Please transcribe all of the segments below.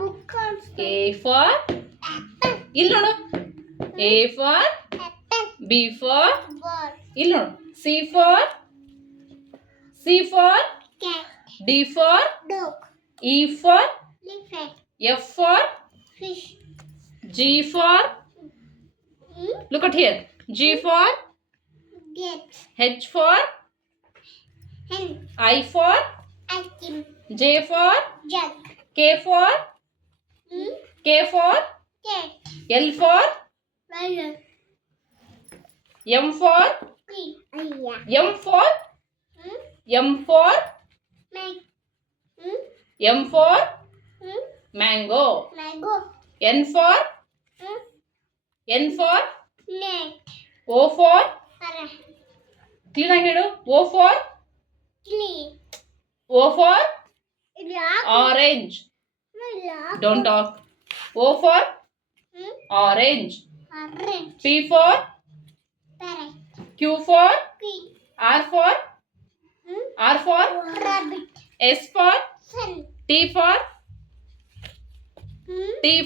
book A for ಇಲ್ಲಿ ನೋಡು. A for apple. B for Ball. ಇಲ್ಲಿ ನೋಡು. C for Cat. D for Dog. E for Elephant. F for Fish. G for look at here. G for Get. H for Hen. I for Ice cream. J for Jug. K for Cat. L for Lion. M for Pig. M for M for Mag. M for mango. Mango. N for Net. O for Parrot. Clean ಆಗಿ ಹೇಳು. O for Clean. orange. Don't talk. O for orange. Orange. P for Parrot. Q for Pig. R for Rabbit. S for Sun. T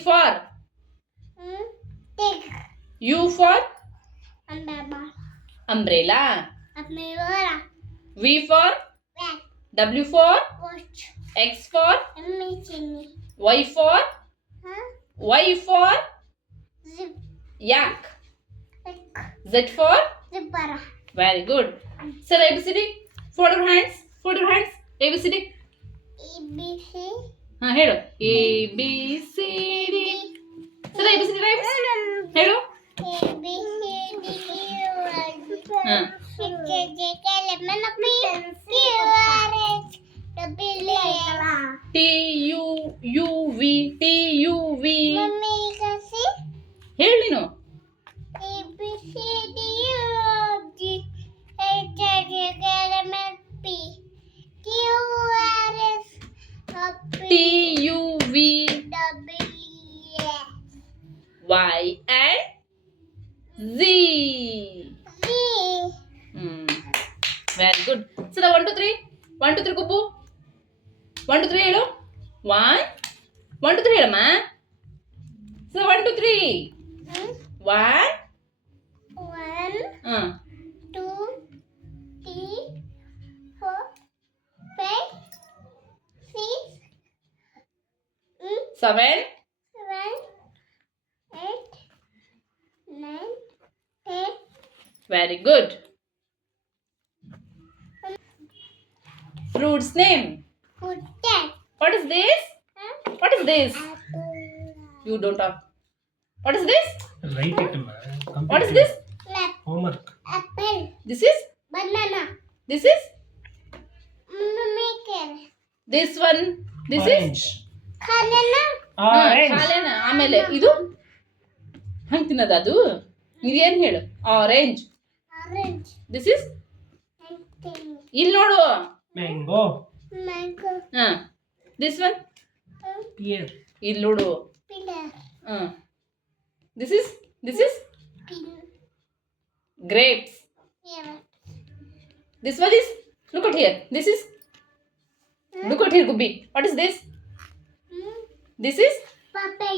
for Pig. U for Umbrella. umbrella. Umbrella. V for Rat. W for Watch. X for Amazing. Y for Zip. yak. Z for Zebra. very good. Say the ABCD. Fold your hands. ABCD. ABC. ಹೇಳು. A B C D. Say the ABCD rhymes. ಹೇಳು. T U U V ಹೇಳು ನೀನು. T U V Y and Z. Very good. So the 1 2 3. 1 2 3 ಕುಬ್ಬು. 1 2 3 ಹೇಳು. 1 1 2 3 ಹೇಳಮ್ಮ. So 1 2 3. 1 2 3 4 5 6 7 7 8 9 10. very good. Fruits name. Good day. What is this? You don't talk. What is this? Write it, ma. What is this? Homework. Apple. This is Banana. this is Maker. this one. This Orange. Banana. Orange. ಖಾಲೇನ ಆಮೇಲೆ ಇದು ಹಂಗೆ ತಿನ್ನೋದು ಅದು. ಇದೇನು ಹೇಳು. Orange. Orange. This is And ಇಲ್ಲಿ ನೋಡು. Mango. mango. This one Pear. ಇಲ್ಲಿ ನೋಡು. Pillar. This is Pin. grapes. Yeah. This one is look at here. This is look at here, Gubbi. What is this? This is Papaya.